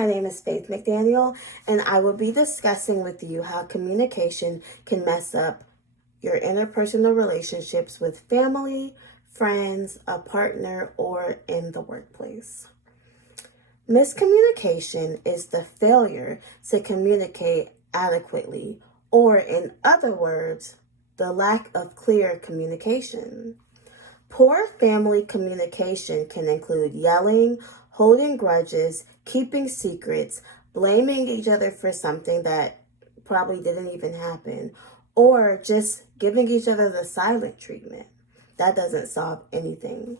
my name is Faith McDaniel, and I will be discussing with you how communication can mess up your interpersonal relationships with family, friends, a partner, or in the workplace. Miscommunication is the failure to communicate adequately, or in other words, the lack of clear communication. Poor family communication can include yelling, holding grudges, keeping secrets, blaming each other for something that probably didn't even happen, or just giving each other the silent treatment. That doesn't solve anything.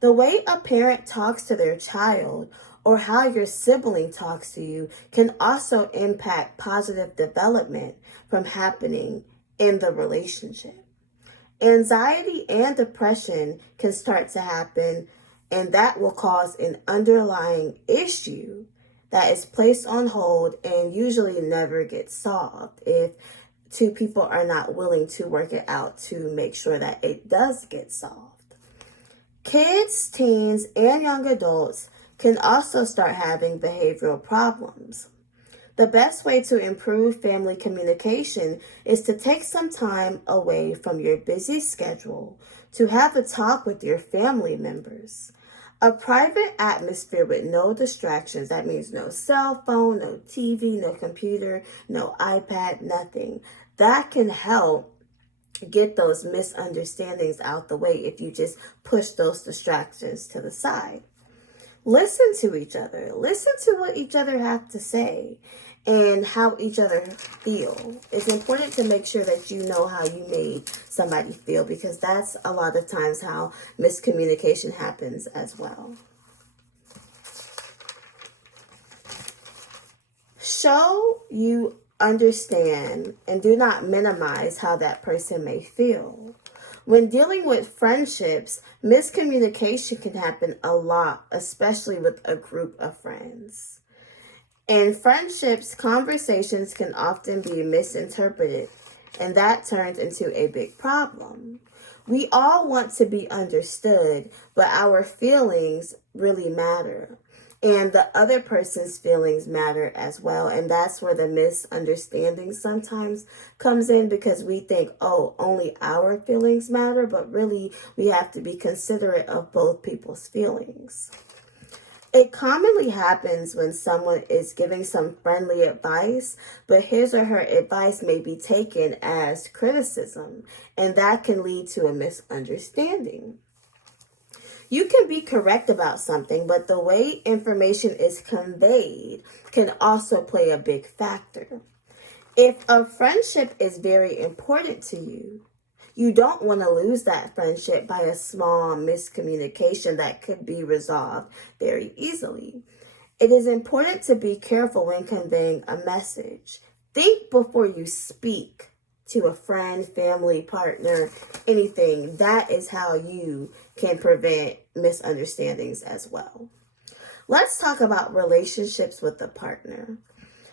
The way a parent talks to their child or how your sibling talks to you can also impact positive development from happening in the relationship. Anxiety and depression can start to happen, and that will cause an underlying issue that is placed on hold and usually never gets solved if two people are not willing to work it out to make sure that it does get solved. Kids, teens, and young adults can also start having behavioral problems. The best way to improve family communication is to take some time away from your busy schedule to have a talk with your family members. A private atmosphere with no distractions, that means no cell phone, no TV, no computer, no iPad, nothing. That can help get those misunderstandings out the way if you just push those distractions to the side. Listen to each other. Listen to what each other have to say and how each other feel. It's important to make sure that you know how you made somebody feel, because that's a lot of times how miscommunication happens as well. Show you understand and do not minimize how that person may feel. When dealing with friendships, miscommunication can happen a lot, especially with a group of friends. In friendships, conversations can often be misinterpreted, and that turns into a big problem. We all want to be understood, but our feelings really matter. And the other person's feelings matter as well. And that's where the misunderstanding sometimes comes in, because we think, oh, only our feelings matter. But really, we have to be considerate of both people's feelings. It commonly happens when someone is giving some friendly advice, but his or her advice may be taken as criticism. And that can lead to a misunderstanding. You can be correct about something, but the way information is conveyed can also play a big factor. If a friendship is very important to you, you don't want to lose that friendship by a small miscommunication that could be resolved very easily. It is important to be careful when conveying a message. Think before you speak to a friend, family, partner, anything. That is how you can prevent misunderstandings as well. Let's talk about relationships with a partner.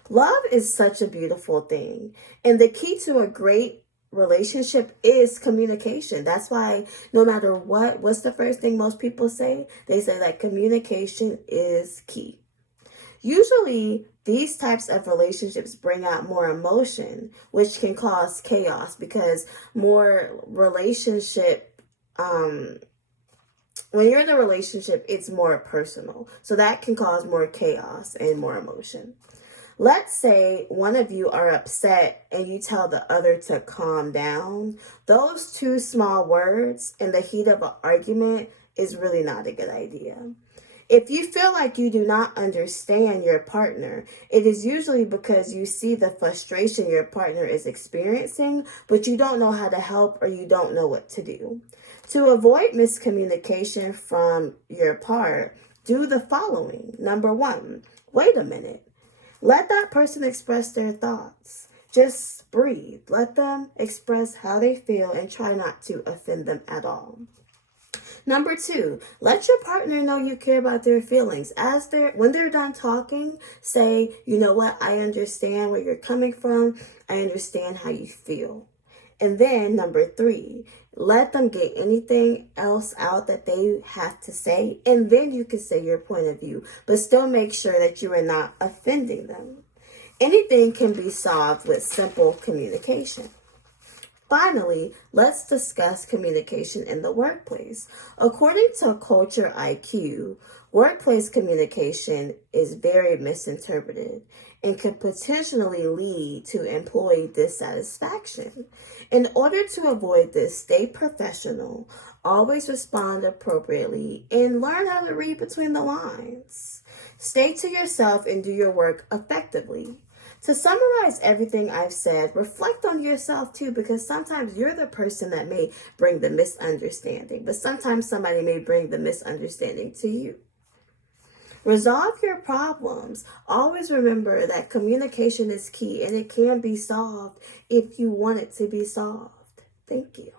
Love is such a beautiful thing, and the key to a great relationship is communication. That's why no matter what's the first thing most people say? They say that communication is key. Usually, these types of relationships bring out more emotion, which can cause chaos, because more relationship, when you're in a relationship, it's more personal. So that can cause more chaos and more emotion. Let's say one of you are upset and you tell the other to calm down. Those two small words in the heat of an argument is really not a good idea. If you feel like you do not understand your partner, it is usually because you see the frustration your partner is experiencing, but you don't know how to help or you don't know what to do. To avoid miscommunication from your part, do the following. Number 1, wait a minute. Let that person express their thoughts. Just breathe. Let them express how they feel and try not to offend them at all. Number 2, let your partner know you care about their feelings. When they're done talking, say, you know what, I understand where you're coming from. I understand how you feel. And then number 3, let them get anything else out that they have to say, and then you can say your point of view, but still make sure that you are not offending them. Anything can be solved with simple communication. Finally, let's discuss communication in the workplace. According to Culture IQ, workplace communication is very misinterpreted and could potentially lead to employee dissatisfaction. In order to avoid this, stay professional, always respond appropriately, and learn how to read between the lines. Stay to yourself and do your work effectively. To summarize everything I've said, reflect on yourself too, because sometimes you're the person that may bring the misunderstanding, but sometimes somebody may bring the misunderstanding to you. Resolve your problems. Always remember that communication is key and it can be solved if you want it to be solved. Thank you.